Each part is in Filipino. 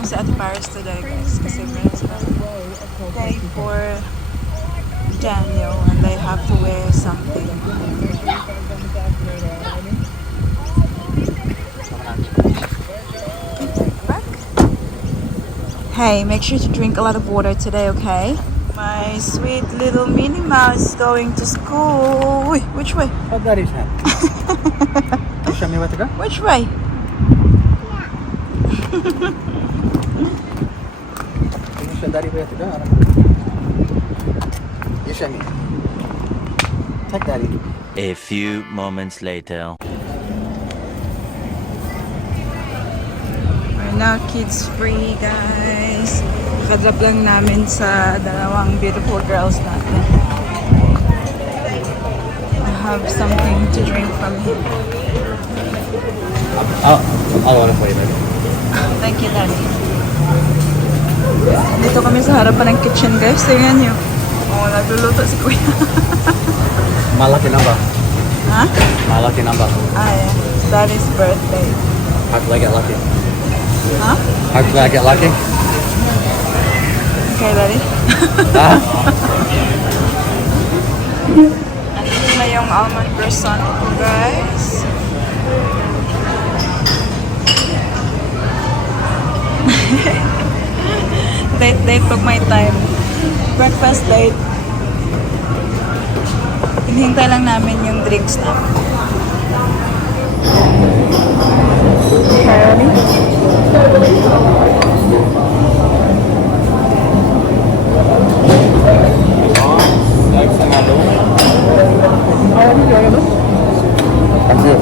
kami sa Ate Paris today, guys. Kasi meron silang day for Daniel and they have to wear something. Hey, make sure to drink a lot of water today, okay? My sweet little Minnie Mouse is going to school. Wait, which way? What that is that? Can you show me where to go? Which way? Can you show Daddy where to go? I don't know. You show me. Take Daddy. A few moments later. We're now kids free, guys. Kadrop lang namin sa dalawang beautiful girls natin. I have something to drink from here. I'll order for you, baby. Thank you, Daddy. Dito kami sa harapan ng kitchen, guys. Tingnan nyo. Oh, nagluluto si Kuya. My lucky number. Ha? My lucky number. Ah, yeah. It's Daddy's birthday. Hopefully I get lucky. Huh? Hopefully I get lucky. Okay, Daddy. Ah? Ito na yung almond croissant ko, guys. Date took my time. Breakfast date. Hinihintay lang namin yung drinks na. That's it.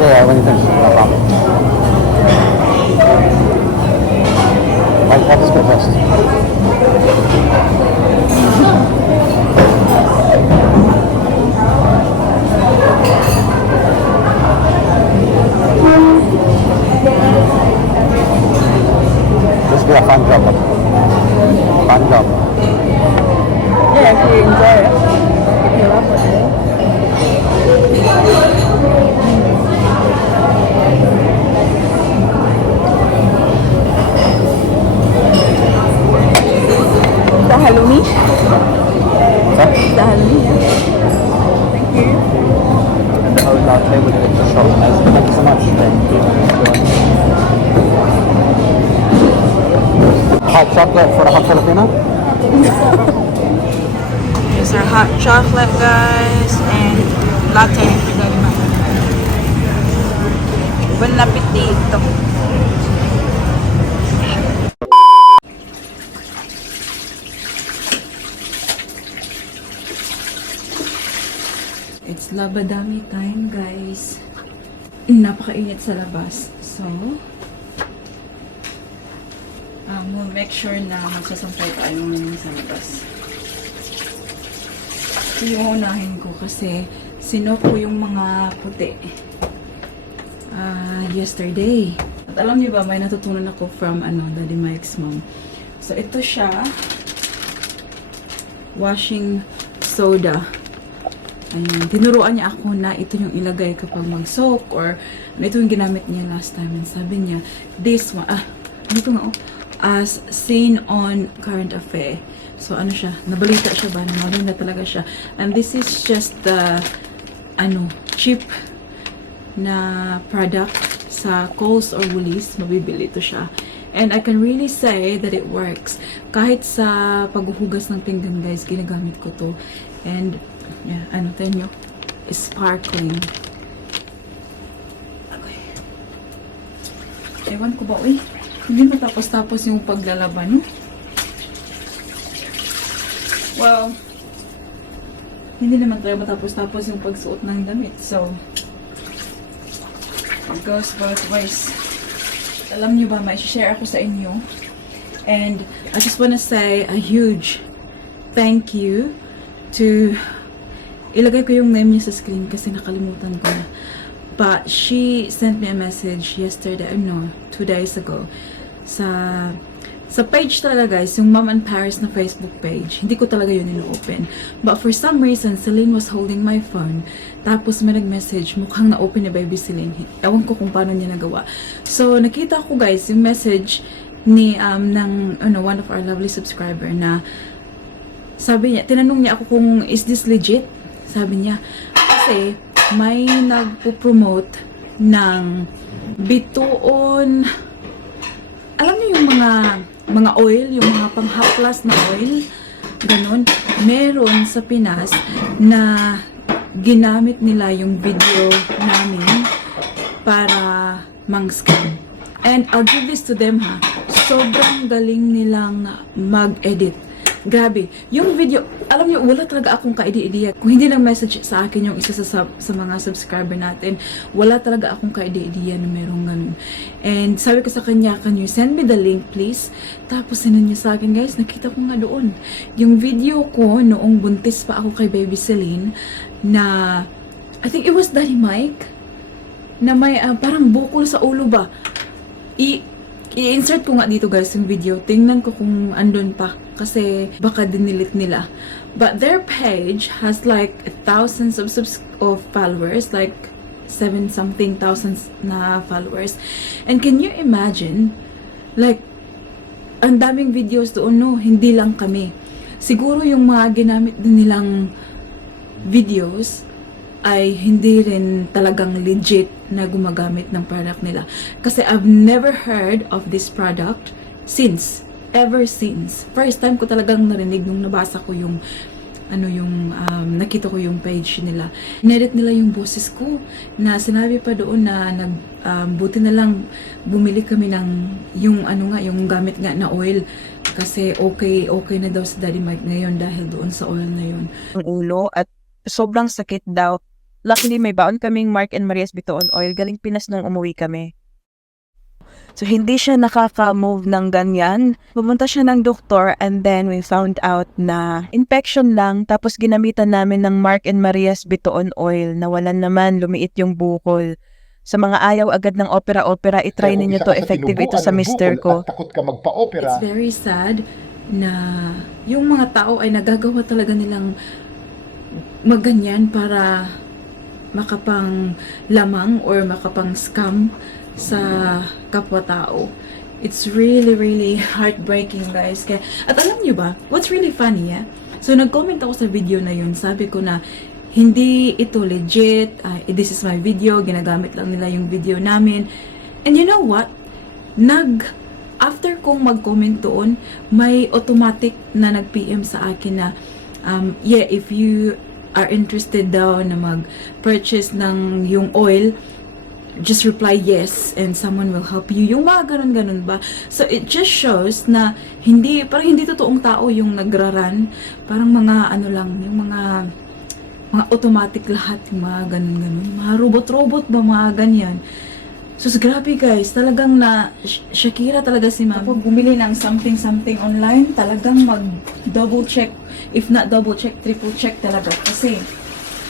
Yeah, when you finish, no problem. Right, have this go first. This will be a fun job. Fun job. Yeah, if you enjoy it. If you love it. The halloumi? What's that? The halloumi, yeah. Thank you. And the whole table is just shot. Thank you so much. Thank you. Hot chocolate for the hot Filipino? Here's our hot chocolate, guys, and latte for Daddy Mang. Bon appetito. It's labadami time, guys. Napakainit sa labas. So, we'll make sure na magsasampay tayo ngayon sa labas. Ito yung unahin ko kasi sinop ko yung mga puti yesterday. At alam niyo ba, may natutunan ako from Daddy Mike's mom. So, ito siya. Washing soda. Ayan. Tinuruan niya ako na ito yung ilagay kapag mag-soak or ito yung ginamit niya last time. And sabi niya, this one, ito nga, as seen on current affair. So, ano siya, nabalita siya ba? Maganda talaga siya. And this is just the, cheap na product sa Coles or Woolies. Mabibili ito siya. And I can really say that it works. Kahit sa paghuhugas ng pinggan, guys, ginagamit ko to. And, yeah, tayo nyo, sparkling. Okay. Ewan ko ba, hindi matapos-tapos yung paglalaban, no? Well, hindi naman tayo matapos-tapos yung pagsuot ng damit. So, it goes both ways. Alam nyo ba, may share ako sa inyo And I just want to say a huge thank you to, ilagay ko yung name niya sa screen kasi nakalimutan ko na. But she sent me a message yesterday, no, 2 days ago. Sa page talaga guys, yung Mom and Paris na Facebook page, hindi ko talaga yun ino-open. But for some reason, Celine was holding my phone. Tapos may nag-message, mukhang na-open ni Baby Celine. Ewan ko kung paano niya nagawa. So, nakita ko guys, yung message ni, one of our lovely subscriber na, sabi niya, tinanong niya ako kung, is this legit? Sabi niya, kasi, may nagpo-promote ng bituon, alam niyo yung mga oil, yung mga panghaplas na oil, ganun. Meron sa Pinas na ginamit nila yung video namin para mang-scam. And I'll give this to them ha. Sobrang galing nilang mag-edit. Grabe. Yung video, alam niyo, wala talaga akong ka-idea. Kung hindi lang message sa akin yung isa sa mga subscriber natin, wala talaga akong ka-idea na merong ganun. And sabi ko sa kanya, can you send me the link please? Tapos sinend niya sa akin, guys, nakita ko nga doon. Yung video ko noong buntis pa ako kay Baby Celine na, I think it was Daddy Mike, na may parang bukol sa ulo ba? I-insert ko nga dito guys yung video. Tingnan ko kung andun pa. Kasi baka dinilit nila. But their page has like thousands of followers. Like 7-something thousands na followers. And can you imagine? Like, ang daming videos doon, no? Hindi lang kami. Siguro yung mga ginamit din nilang videos ay hindi rin talagang legit na gumagamit ng product nila. Kasi I've never heard of this product ever since. First time ko talagang narinig nung nabasa ko yung nakita ko yung page nila. Inedit nila yung boses ko na sinabi pa doon na buti na lang bumili kami ng yung gamit nga na oil kasi okay na daw sa Daddy Mike ngayon dahil doon sa oil na yun. Ang ulo at sobrang sakit daw. Luckily, may baon kaming Mark and Maria's Bitoon Oil. Galing Pinas nung umuwi kami. So, hindi siya nakaka-move ng ganyan. Pumunta siya ng doktor and then we found out na infection lang. Tapos, ginamitan namin ng Mark and Maria's Bitoon Oil. Nawalan naman, lumiit yung bukol. Sa mga ayaw agad ng opera-opera, itry ninyo to. Effective ito sa mister ko. Takot ka magpa-opera. It's very sad na yung mga tao ay nagagawa talaga nilang maganyan para makapang lamang or makapang scam sa kapwa-tao. It's really, really heartbreaking, guys. At alam niyo ba, what's really funny, So, nag-comment ako sa video na yun. Sabi ko na, hindi ito legit. This is my video. Ginagamit lang nila yung video namin. And you know what? After kong mag-comment doon, may automatic na nag-PM sa akin na, if you are interested daw na mag-purchase ng yung oil, just reply yes and someone will help you. Yung mga ganun-ganun ba? So, it just shows na parang hindi totoong tao yung nagraran. Parang mga yung mga automatic lahat, yung mga ganun-ganun. Mga robot-robot ba, mga ganyan. So, grabe guys, talagang Shakira talaga si Ma'am. Kapag bumili ng something online, talagang mag-double check, if not double check, triple check talaga. Kasi,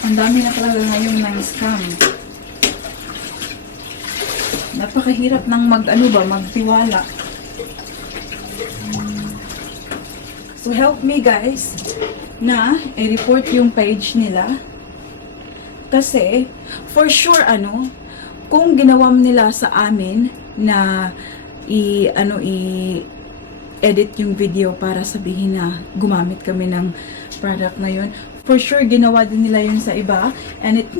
ang dami na talaga ngayon ng scam. Napakahirap ng magtiwala. So, help me guys na i-report yung page nila. Kasi, for sure, kung ginawa nila sa amin na i-edit yung video para sabihin na gumamit kami ng product na yun, for sure ginawa din nila yun sa iba, and it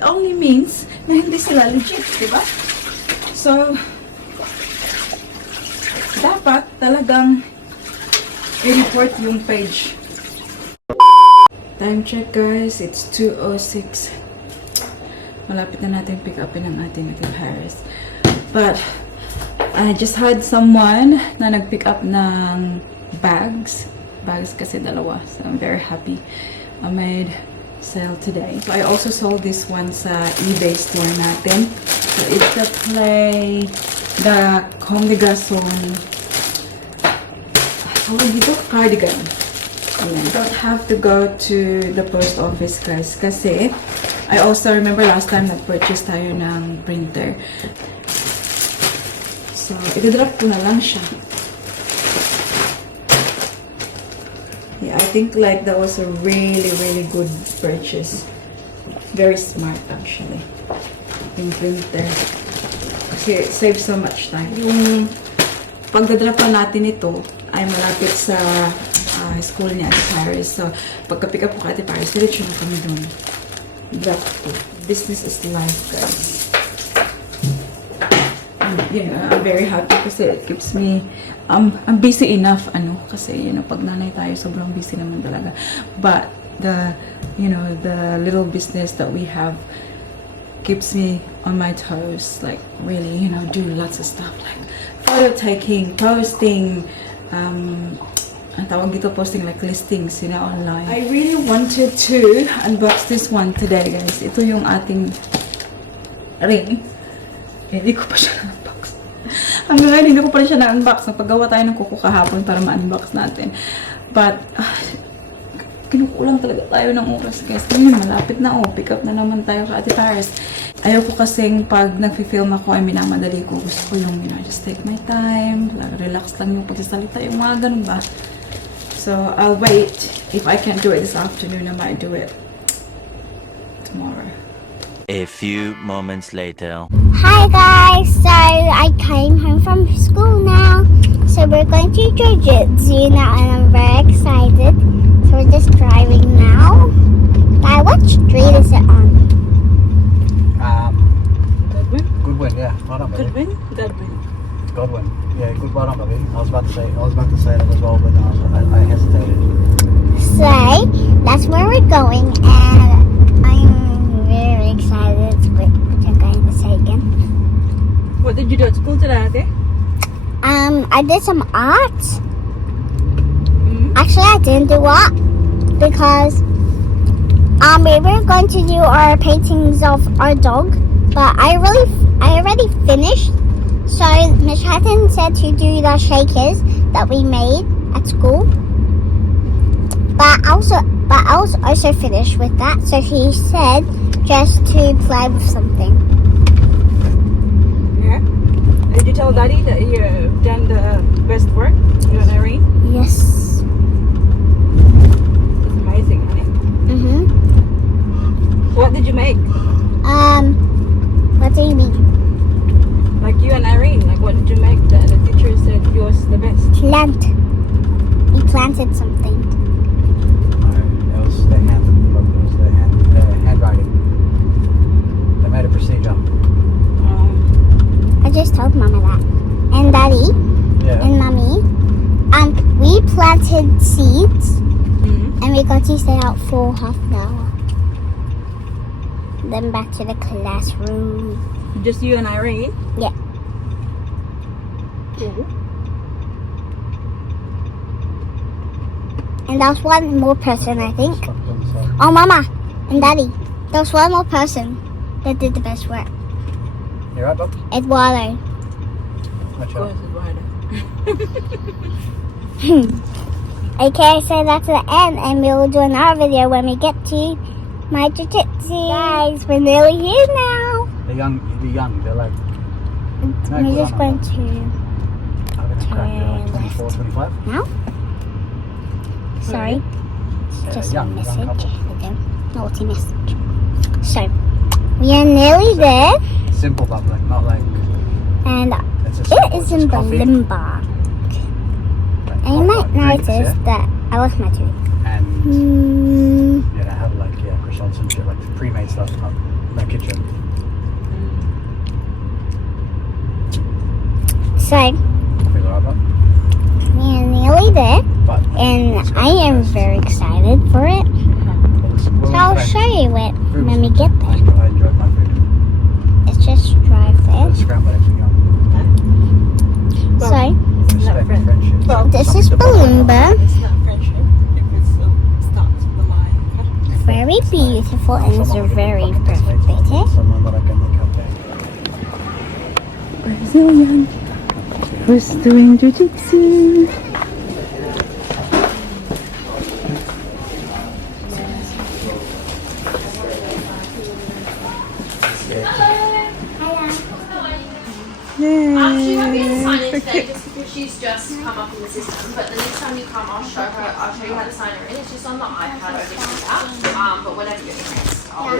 only means na hindi sila legit, diba? So, dapat talagang i-report yung page. Time check guys, it's 2:06. Malapit na natin pick upin ang ating Paris. But, I just had someone na nag-pick up ng bags. Bags kasi dalawa. So, I'm very happy. I made sale today. So, I also sold this one sa eBay store natin. So, it's the Congregason tawag dito, cardigan. Ayan. Don't have to go to the post office, guys. Kasi, I also remember last time nag-purchase tayo ng printer. So, i-drop ko na lang siya. Yeah, I think like that was a really, really good purchase. Very smart, actually. Yung printer. Kasi it saves so much time. Yung pagdadrop natin ito ay malapit sa school ni Ate Paris. So, pagka-pick up ko kay Ate Paris, diretso na kami doon. Drop ko. Business is life, guys. And, you know, I'm very happy kasi it keeps me, I'm busy enough, kasi, pag nanay tayo, sobrang busy naman talaga. But, the little business that we have keeps me on my toes, like, really, do lots of stuff, like, photo taking, posting, ang tawag dito, posting like listings, online. I really wanted to unbox this one today, guys. Ito yung ating ring. Hindi ko pa siya na-unbox. Hanggang ngayon, hindi ko pa rin siya na-unbox. Nagpagawa tayo ng kuko kahapon para ma-unbox natin. But, kinukulang talaga tayo ng oras, guys. Ngayon, malapit na, pick up na naman tayo sa Ate Paris. Ayaw ko kasing pag nag-film ako ay minamadali ko. Gusto ko yung, just take my time, relax lang yung pagsasalita, yung mga ganun ba. So, I'll wait. If I can't do it this afternoon, I might do it tomorrow. A few moments later. Hi guys, so I came home from school now, so we're going to Jiu-Jitsu now and I'm very excited. So we're just driving now. What street is it on? Goodwin, yeah. Right on, baby. Goodwin? Godwin. Yeah, good right on, baby. I was about to say that as well, but I hesitated. So that's where we're going, and I'm very excited. Which I'm going to say again. What did you do at school today, Ate? I did some art. Actually, I didn't do art because we were going to do our paintings of our dog, but I already finished. So Miss Hatton said to do the shakers that we made at school, but I was also finished with that. So she said just to play with something. Yeah. Did you tell Daddy that you've done the best work? You and Irene? Yes. It's amazing, honey. What did you make? What do you mean? Like you and Irene, like what did you make that the teacher said yours the best? Plant. We planted something. It was the handwriting. They made a procedure. I just told Mama that. And Daddy and Mommy. We planted seeds and we got to stay out for half an hour. Then back to the classroom. Just you and Irene? Yeah. Cool. And there was one more person, I think. Oh, Mama and Daddy. There was one more person that did the best work. You right, Bob? Eduardo. Much Of course, Eduardo. Okay, so that's the end, and we'll do another video when we get to my jiu-jitsu. Guys, we're nearly here now. They're young. They're like. We're just going to I'm gonna crack. They're like 24, 25. now. Sorry, just a young message. couple. Okay, naughty message. So we are nearly there, Simple bubbling, not like. and It's a it simple, is it's in just coffee. Limburg. And you might notice that I lost my tooth. And Mm, they have like croissants and shit, like pre-made stuff, not no kitchen. so Feel alright, Bob? we are nearly there, But and I am very excited for it. So I'll show you it when we get there. I enjoyed my food. Let's just drive there. The scrambled eggs are yum. So Respect friendship. Well, this is Balloomba. it's not friendship. If it still starts with the line. Very beautiful and it's very pretty. Someone that I can look up there. Brazilian. Who's doing jiu-jitsu? She won't be able to sign in today just because she's just come up in the system. But the next time you come, I'll show you how to sign her in. It's just on the iPad over here. But whenever you're in next, I'll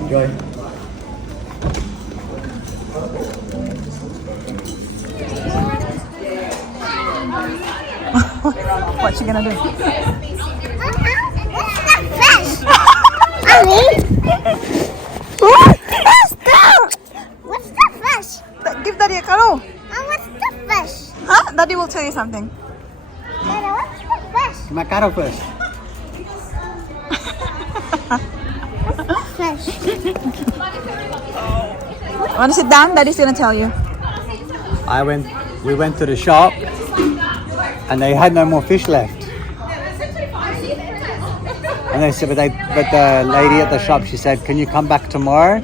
Enjoy. What's she gonna do? What's that fish? What's the fish? Give Daddy a karo. What's the fish? Huh? Daddy will tell you something. Dada, what's the fish? Macaro first. Fish. Wanna sit down? Daddy's gonna tell you. We went to the shop and they had no more fish left. And they said, but the lady at the shop, she said, can you come back tomorrow?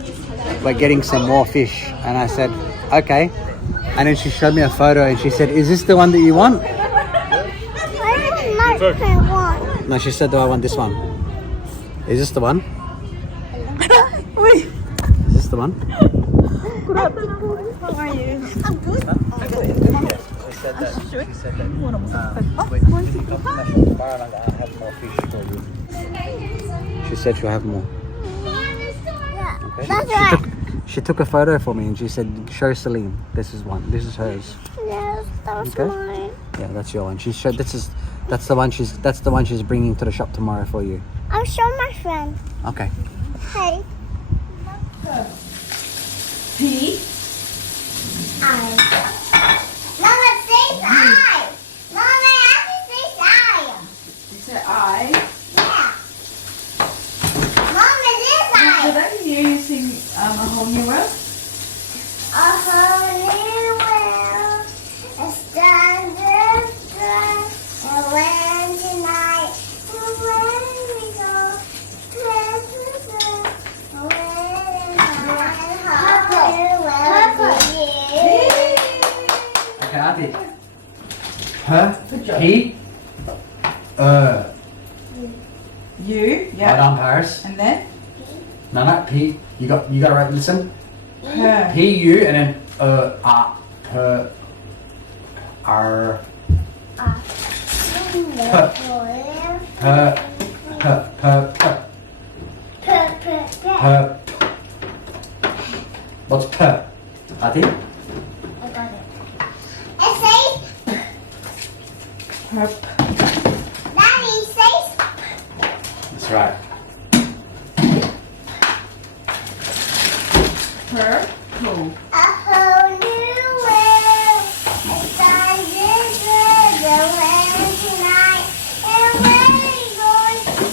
We're getting some more fish. And I said, okay. And then she showed me a photo and she said, is this the one that you want? I didn't want. No, she said, do I want this one? Is this the one? Wait. Is this the one? How are you? I'm good. She said that. Wait, can you come to my shop tomorrow and I'll have more fish for you. She said she'll have more. Yeah, Okay. that's right. She took a photo for me and she said, show Celine. This is one. This is hers. Yes, that's Okay. mine. Yeah, that's your one. She showed. That's the one she's bringing to the shop tomorrow for you. I'll show my friend. Okay. Hey. P. I. Mama says I. Mama actually says I. You said I. Yeah. Mama says Did I. I hear you sing A Whole New World? A whole new world. A standard strong. And when tonight. And when we go. Christmas. And when whole new world for you. Okay, Auntie. Her. He. You. Yeah. Madame Paris. And then No, P. You got to write. Listen. her. P U and then per R per. What's per? Auntie? Herp. That's right. Her. Who? A whole new world. A standard when tonight. And when we go,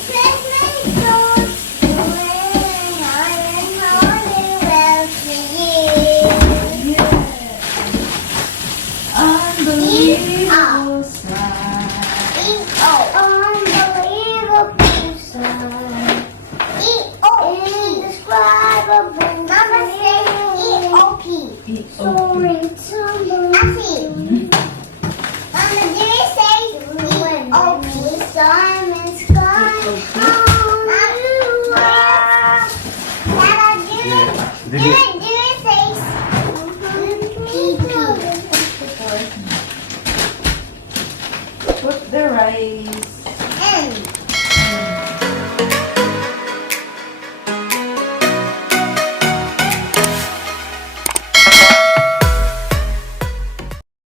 Christmas goes. And when a whole new world for you. Unbelievable sign. Unbelievable sign. Indescribable. Mama says E-O-P. Soaring tumbling. Mama, do you say E-O-P? Simon Sky. Dada, do it.